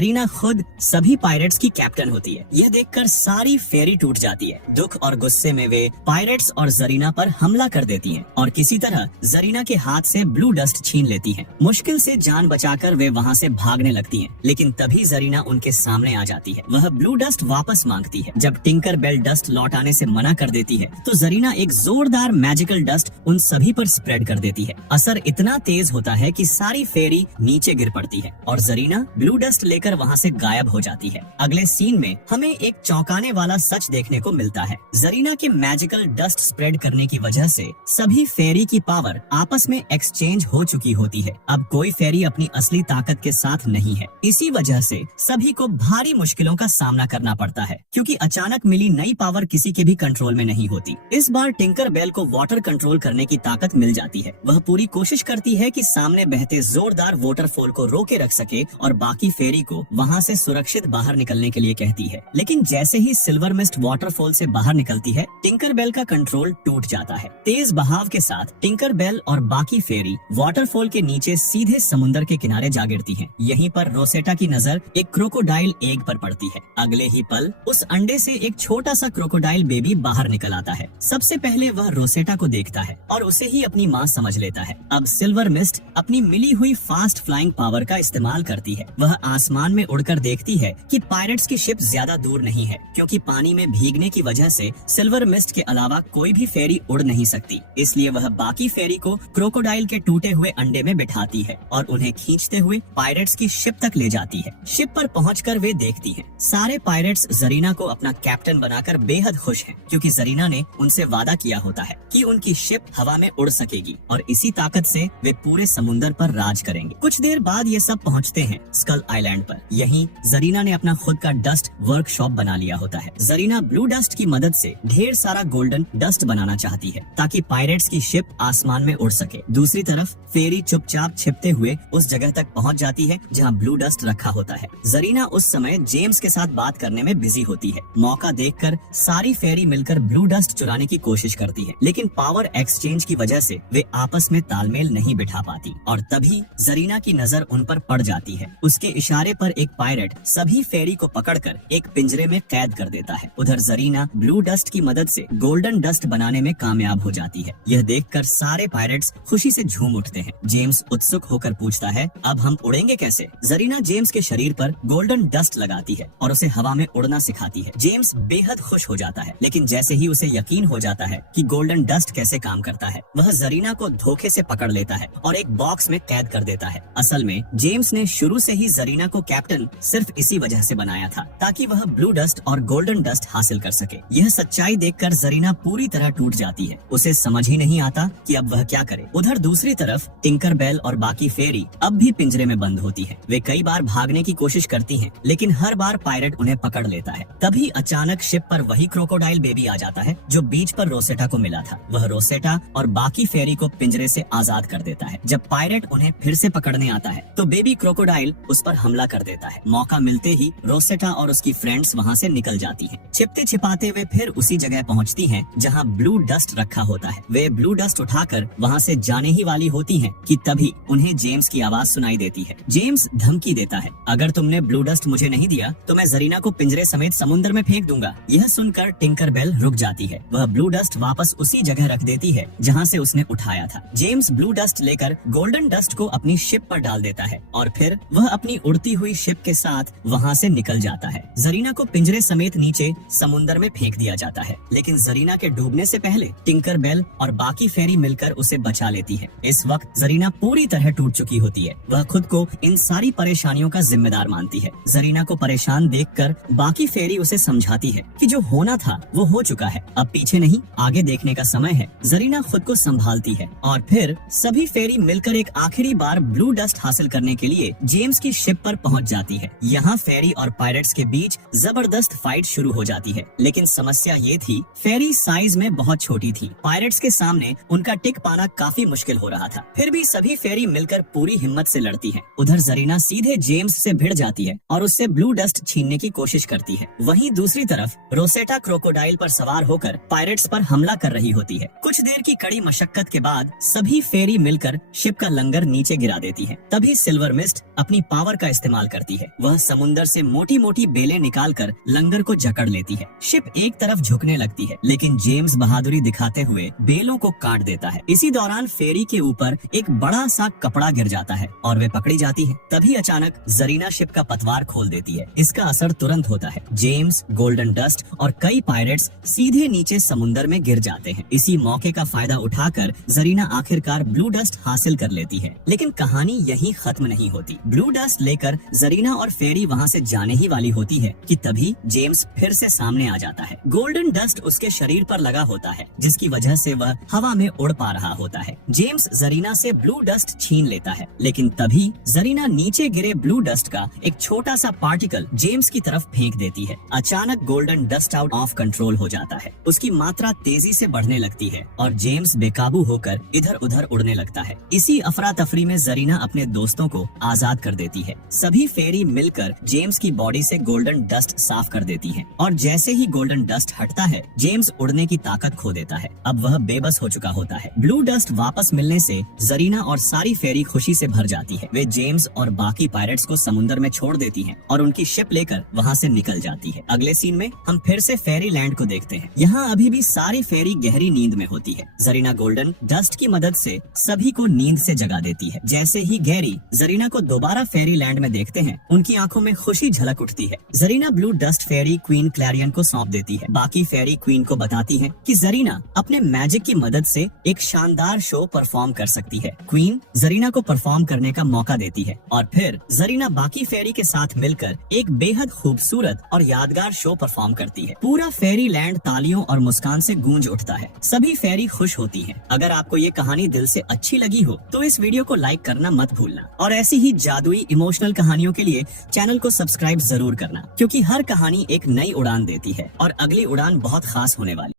जरीना खुद सभी पायरेट्स की कैप्टन होती है। यह देखकर सारी फेरी टूट जाती है। दुख और गुस्से में वे पायरेट्स और जरीना पर हमला कर देती हैं और किसी तरह जरीना के हाथ से ब्लू डस्ट छीन लेती हैं। मुश्किल से जान बचाकर वे वहाँ से भागने लगती हैं, लेकिन तभी जरीना उनके सामने आ जाती है। वह ब्लू डस्ट वापस मांगती है। जब टिंकर बेल डस्ट लौटाने से मना कर देती है तो जरीना एक जोरदार मैजिकल डस्ट उन सभी पर स्प्रेड कर देती है। असर इतना तेज होता है कि सारी फेरी नीचे गिर पड़ती है और जरीना ब्लू डस्ट लेकर वहाँ से गायब हो जाती है। अगले सीन में हमें एक चौंकाने वाला सच देखने को मिलता है। जरीना के मैजिकल डस्ट स्प्रेड करने की वजह से सभी फेरी की पावर आपस में एक्सचेंज हो चुकी होती है। अब कोई फेरी अपनी असली ताकत के साथ नहीं है। इसी वजह से सभी को भारी मुश्किलों का सामना करना पड़ता है, क्योंकि अचानक मिली नई पावर किसी के भी कंट्रोल में नहीं होती। इस बार टिंकर बेल को वाटर कंट्रोल करने की ताकत मिल जाती है। वह पूरी कोशिश करती है कि सामने बहते जोरदार वाटरफॉल को रोके रख सके और बाकी फेरी को वहाँ से सुरक्षित बाहर निकलने के लिए कहती है। लेकिन जैसे ही सिल्वर मिस्ट वाटरफॉल से बाहर निकलती है, टिंकर बेल का कंट्रोल टूट जाता है। तेज बहाव के साथ टिंकर बेल और बाकी फेरी वाटरफॉल के नीचे सीधे समुद्र के किनारे जा गिरती हैं। यहीं पर रोसेटा की नजर एक क्रोकोडाइल एग पर पड़ती है। अगले ही पल उस अंडे से एक छोटा सा क्रोकोडाइल बेबी बाहर निकल आता है। सबसे पहले वह रोसेटा को देखता है और उसे ही अपनी माँ समझ लेता है। अब सिल्वर मिस्ट अपनी मिली हुई फास्ट फ्लाइंग पावर का इस्तेमाल करती है। वह आसमान में उड़कर देखती है कि पायरेट्स की शिप ज्यादा दूर नहीं है, क्योंकि पानी में भीगने की वजह से सिल्वर मिस्ट के अलावा कोई भी फेरी उड़ नहीं सकती। इसलिए वह बाकी फेरी को क्रोकोडाइल के टूटे हुए अंडे में बिठाती है और उन्हें खींचते हुए पायरेट्स की शिप तक ले जाती है। शिप पर पहुंचकर वे देखती हैं सारे पायरेट्स जरीना को अपना कैप्टन बनाकर बेहद खुश हैं, क्योंकि जरीना ने उनसे वादा किया होता है कि उनकी शिप हवा में उड़ सकेगी और इसी ताकत से वे पूरे समुद्र पर राज करेंगे। कुछ देर बाद ये सब पहुंचते हैं स्कल आइलैंड पर। यहीं जरीना ने अपना खुद का डस्ट वर्कशॉप बना लिया होता है। जरीना ब्लू डस्ट की मदद से ढेर सारा गोल्डन डस्ट बनाना चाहती है ताकि पायरेट्स की शिप आसमान में उड़ सके। दूसरी तरफ फेरी चुपचाप छिपते हुए उस जगह तक पहुंच जाती है जहां ब्लू डस्ट रखा होता है। जरीना उस समय जेम्स के साथ बात करने में बिजी होती है। मौका देखकर सारी फेरी मिलकर ब्लू डस्ट चुराने की कोशिश करती है, लेकिन पावर एक्सचेंज की वजह से वे आपस में तालमेल नहीं बिठा पाती और तभी जरीना की नजर उन पर पड़ जाती है। उसके इशारे पर एक पायरेट सभी फेरी को पकड़कर एक पिंजरे में कैद कर देता है। उधर जरीना ब्लू डस्ट की मदद से गोल्डन डस्ट बनाने में कामयाब हो जाती है। यह देखकर सारे पायरेट्स खुशी से झूम उठते हैं। जेम्स उत्सुक होकर पूछता है, अब हम उड़ेंगे कैसे? जरीना जेम्स के शरीर पर गोल्डन डस्ट लगाती है और उसे हवा में उड़ना सिखाती है। जेम्स बेहद खुश हो जाता है, लेकिन जैसे ही उसे यकीन हो जाता है कि गोल्डन डस्ट कैसे काम करता है, वह जरीना को धोखे से पकड़ लेता है और एक बॉक्स में कैद कर देता है। असल में जेम्स ने शुरू से ही जरीना को कैप्टन सिर्फ इसी वजह से बनाया था ताकि वह ब्लू डस्ट और गोल्डन डस्ट हासिल कर सके। यह सच्चाई देखकर जरीना पूरी तरह टूट जाती है। उसे समझ ही नहीं आता कि अब वह क्या करे। उधर दूसरी तरफ टिंकर बेल और बाकी फेरी अब भी पिंजरे में बंद होती है। वे कई बार भागने की कोशिश करती हैं, लेकिन हर बार पायरेट उन्हें पकड़ लेता है। तभी अचानक शिप पर वही क्रोकोडाइल बेबी आ जाता है जो बीच पर रोसेटा को मिला था। वह रोसेटा और बाकी फेरी को पिंजरे से आजाद कर देता है। जब पायरेट उन्हें फिर से पकड़ने आता है तो बेबी क्रोकोडाइल उस पर हमला कर देता है। मौका मिलते ही रोसेटा और उसकी फ्रेंड्स वहाँ से निकल जाती हैं। छिपते छिपाते वे फिर उसी जगह पहुँचती हैं जहाँ ब्लू डस्ट रखा होता है। वे ब्लू डस्ट उठाकर वहाँ से जाने ही वाली होती हैं कि तभी उन्हें जेम्स की आवाज सुनाई देती है। जेम्स धमकी देता है, अगर तुमने ब्लू डस्ट मुझे नहीं दिया तो मैं जरीना को पिंजरे समेत समुद्र में फेंक दूंगा। यह सुनकर टिंकर बेल रुक जाती है। वह ब्लू डस्ट वापस उसी जगह रख देती है जहाँ से उसने उठाया था। जेम्स ब्लू डस्ट लेकर गोल्डन डस्ट को अपनी शिप पर डाल देता है और फिर वह अपनी उड़ती हुई शिप के साथ वहाँ से निकल जाता है। जरीना को पिंजरे समेत नीचे समुद्र में फेंक दिया जाता है, लेकिन जरीना के डूबने से पहले टिंकर बेल और बाकी फेरी मिलकर उसे बचा लेती है। इस वक्त जरीना पूरी तरह टूट चुकी होती है। वह खुद को इन सारी परेशानियों का जिम्मेदार मानती है। जरीना को परेशान देखकर बाकी फेरी उसे समझाती है कि जो होना था वो हो चुका है, अब पीछे नहीं आगे देखने का समय है। जरीना खुद को संभालती है और फिर सभी फेरी मिलकर एक आखिरी बार ब्लू डस्ट हासिल करने के लिए जेम्स की शिप पर पहुंच जाती है। यहाँ फेरी और पायरेट्स के बीच जबरदस्त फाइट शुरू हो जाती है, लेकिन समस्या ये थी फेरी साइज में बहुत छोटी थी। पायरेट्स के सामने उनका टिक पाना काफी मुश्किल हो रहा था। फिर भी सभी फेरी मिलकर पूरी हिम्मत से लड़ती हैं। उधर जरीना सीधे जेम्स से भिड़ जाती है और उससे ब्लू डस्ट छीनने की कोशिश करती है। वहीं दूसरी तरफ रोसेटा क्रोकोडाइल पर सवार होकर पायरेट्स पर हमला कर रही होती है। कुछ देर की कड़ी मशक्कत के बाद सभी फेरी मिलकर शिप का लंगर नीचे गिरा देती है। तभी सिल्वर मिस्ट अपनी पावर का इस्तेमाल करती है। वह समुंदर से मोटी मोटी बेलें निकालकर लंगर को जकड़ लेती है। शिप एक तरफ झुकने लगती है, लेकिन जेम्स बहादुरी दिखाते हुए बेलों को काट देता है। इसी दौरान फेरी के ऊपर एक बड़ा सा कपड़ा गिर जाता है और वे पकड़ी जाती है। तभी अचानक जरीना शिप का पतवार खोल देती है। इसका असर तुरंत होता है। जेम्स, गोल्डन डस्ट और कई पायरेट्स सीधे नीचे समुंदर में गिर जाते हैं। इसी मौके का फायदा उठाकर जरीना आखिरकार ब्लू डस्ट हासिल कर लेती है। लेकिन कहानी यहीं खत्म नहीं होती। ब्लू डस्ट लेकर जरीना और फेरी वहाँ से जाने ही वाली होती है कि तभी जेम्स फिर से सामने आ जाता है। गोल्डन डस्ट उसके शरीर पर लगा होता है, जिसकी वजह से वह हवा में उड़ पा रहा होता है। जेम्स जरीना से ब्लू डस्ट छीन लेता है, लेकिन तभी जरीना नीचे गिरे ब्लू डस्ट का एक छोटा सा पार्टिकल जेम्स की तरफ फेंक देती है। अचानक golden dust out of control हो जाता है। उसकी मात्रा तेजी से बढ़ने लगती है और जेम्स बेकाबू होकर इधर उधर उड़ने लगता है। इसी अफरा तफरी में जरीना अपने दोस्तों को आजाद कर देती है। सभी फेरी मिलकर जेम्स की बॉडी से गोल्डन डस्ट साफ कर देती है और जैसे ही गोल्डन डस्ट हटता है, जेम्स उड़ने की ताकत खो देता है। अब वह बेबस हो चुका होता है। ब्लू डस्ट वापस मिलने से जरीना और सारी फेरी खुशी से भर जाती है। वे जेम्स और बाकी पायरेट्स को समुद्र में छोड़ देती हैं और उनकी शिप लेकर वहाँ से निकल जाती है। अगले सीन में हम फिर से फेरी लैंड को देखते हैं। यहाँ अभी भी सारी फेरी गहरी नींद में होती है। जरीना गोल्डन डस्ट की मदद से सभी को नींद से जगा देती है। जैसे ही गैरी जरीना को दोबारा फेरी लैंड में देखते हैं, उनकी आंखों में खुशी झलक उठती है। जरीना ब्लू डस्ट फेरी क्वीन क्लैरियन को सौंप देती है। बाकी फेरी क्वीन को बताती है कि जरीना अपने मैजिक की मदद से एक शानदार शो परफॉर्म कर सकती है। क्वीन जरीना को परफॉर्म करने का मौका देती है और फिर जरीना बाकी फेरी के साथ मिलकर एक बेहद खूबसूरत और यादगार शो परफॉर्म करती है। पूरा फेरी लैंड तालियों और मुस्कान से गूंज उठता है। सभी फेरी खुश होती हैं। अगर आपको ये कहानी दिल से अच्छी लगी हो तो इस वीडियो को लाइक करना मत भूलना और ऐसी ही जादुई इमोशनल कहानियों के लिए चैनल को सब्सक्राइब जरूर करना, क्योंकि हर कहानी एक नई उड़ान देती है और अगली उड़ान बहुत खास होने वाली।